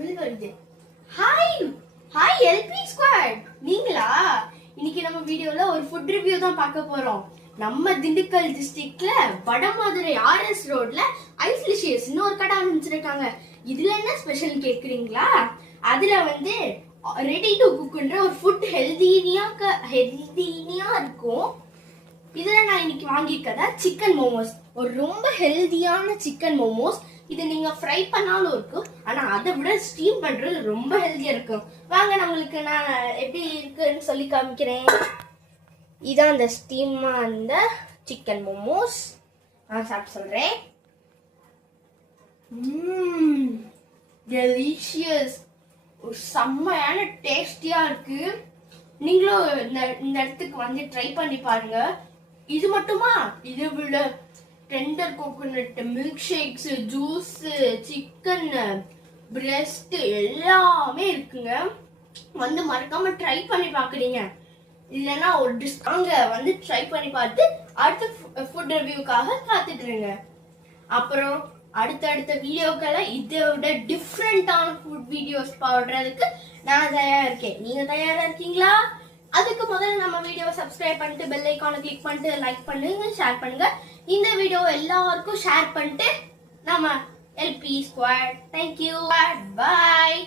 வருது. Hi hi LP squad, நீங்களா? இன்னைக்கு நம்ம வீடியோல ஒரு ஃபுட் ரிவ்யூ தான் பார்க்க போறோம். நம்ம திண்டுக்கல் டிஸ்ட்ரிக்ட்ல வடமதுரை ஆர்எஸ் ரோட்ல ஐஸ்லிஷியஸ்னு ஒரு கடை ஆரம்பிச்சிருக்காங்க. இதுல என்ன ஸ்பெஷல் கேக்குறீங்களா? அதுல வந்து ரெடி டு குக்ன்ற ஒரு ஃபுட் ஹெல்தியா இருக்கும். இதுல நான் இன்னைக்கு வாங்கியிருக்கதா சிக்கன் மோமோஸ். ஒரு ரொம்ப ஹெல்தியான சிக்கன் மோமோஸ். இது நீங்க ஃப்ரை பண்ணாலும் இருக்கும், ஆனா அதை விட ஸ்டீம் பண்றது ரொம்ப ஹெல்தியா இருக்கும். வாங்க நம்மளுக்கு நான் எப்படி இருக்குன்னு சொல்லி காமிக்கிறேன். இதான் அந்த ஸ்டீமா அந்த சிக்கன் மோமோஸ். நான் சாப்பிட்டு சொல்றேன். டெலிஷியஸ், ஒரு செம்மையான டேஸ்டியா இருக்கு. நீங்களும் இந்த இடத்துக்கு வந்து ட்ரை பண்ணி பாருங்க. இது மட்டுமா, இதை விட tender coconut milk shakes, juice, chicken breast எல்லாமே இருக்குங்க. வந்து மறக்காம ட்ரை பண்ணி பாக்குறீங்க இல்லைன்னா ஒரு அங்க வந்து ட்ரை பண்ணி பார்த்து அடுத்த ஃபுட் ரிவ்யூக்காக காத்துட்டு இருங்க. அப்புறம் அடுத்தடுத்த வீடியோக்களை இதை விட டிஃப்ரெண்டான ஃபுட் வீடியோஸ் பாடுறதுக்கு நான் தயாரா இருக்கேன். நீங்க தயாரா இருக்கீங்களா? அதுக்கு முதல்ல நம்ம வீடியோவை சப்ஸ்கிரைப் பண்ணிட்டு பெல் ஐகானை கிளிக் பண்ணிட்டு லைக் பண்ணுங்க, ஷேர் பண்ணுங்க. இந்த வீடியோ எல்லாருக்கும் ஷேர் பண்ணிட்டு நம்ம எல்பி ஸ்குவாட். தேங்க்யூ, பாய்.